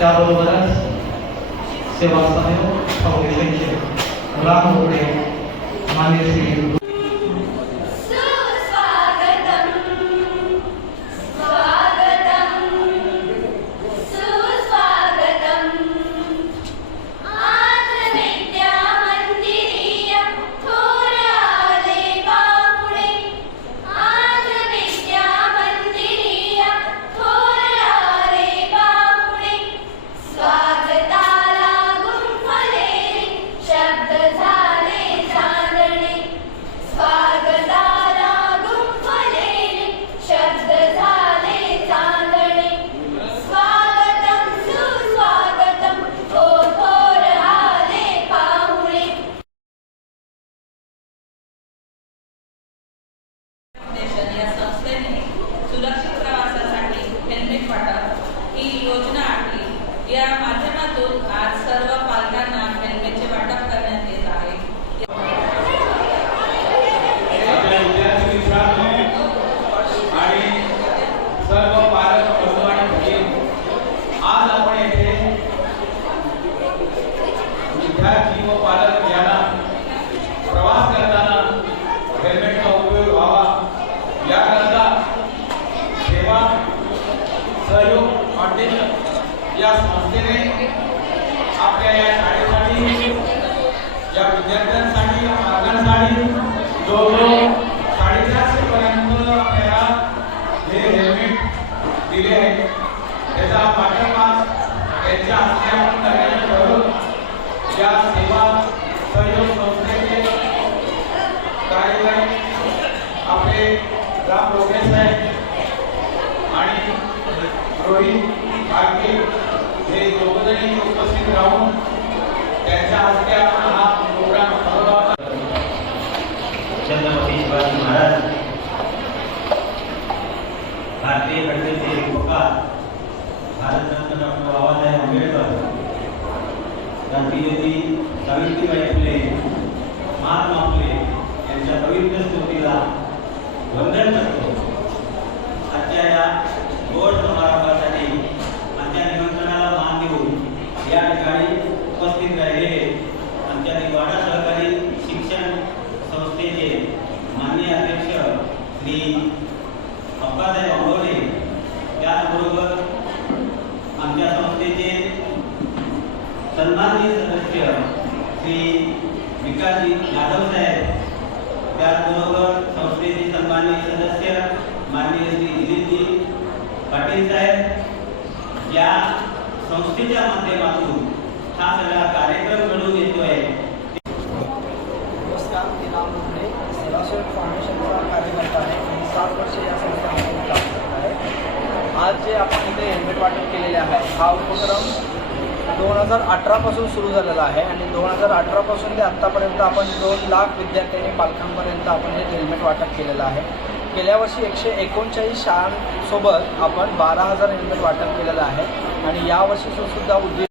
त्याबरोबरच सेवा समय फाउंडेशन के राम हो गए मान्य श्री विद्यार्थी व पालक यांना प्रवास करताना हेल्मेटचा उपयोग व्हावा याकरता सेवा, सहयोग फाउंडेशन या संस्थेने आपल्या या शाळेसाठी या विद्यार्थ्यांसाठी या पालकांसाठी जवळजवळ साडेचारशे पर्यंत आपल्याला हे हेल्मेट दिले आहे त्याचा पाठिंबा यांच्या हस्ते आपण करण्याचं ठरवलं या सेवा सहयोग संस्थेचे कार्यकारी आपले राम रोगे साहेब आणि रोहित भाग्ये हे दोघजणी उपस्थित राहून त्यांच्या हस्ते आपण हा प्रोग्राम ठरवला छत्रपती शिवाजी महाराज भारतीय घटनेचे उपकार भारतरत्न डॉक्टर बाबासाहेब आंबेडकर क्रांतिज्योती सावित्रीबाई फुले महात्मा फुले यांच्या पवित्र स्मृतीला सन्माननीय सदस्य श्री विकासजी जाधव साहेब त्याचबरोबर संस्थेचे सन्माननीय सदस्य माननीय श्री दिलीपजी पाटील साहेब, या संस्थेच्या माध्यमातून हा सगळा कार्यक्रम घडून सेवासेवक फाउंडेशनचा कार्यकर्ता आहे. सात वर्ष या आहे. आज जे आपण इथे हेल्मेट वाटप केलेले आहे उपक्रम दोन हजार अठरापासून सुरू झालेला आहे आणि दोन हजार अठरापासून ते आत्तापर्यंत आपण दोन लाख विद्यार्थी आणि पालकांपर्यंत आपण हे हेल्मेट वाटप केलेलं आहे. गेल्या वर्षी एकशे एकोणचाळीस शाळांसोबत आपण बारा हजार हेल्मेट वाटप केलेलं आहे आणि यावर्षीचं सुद्धा उद्योग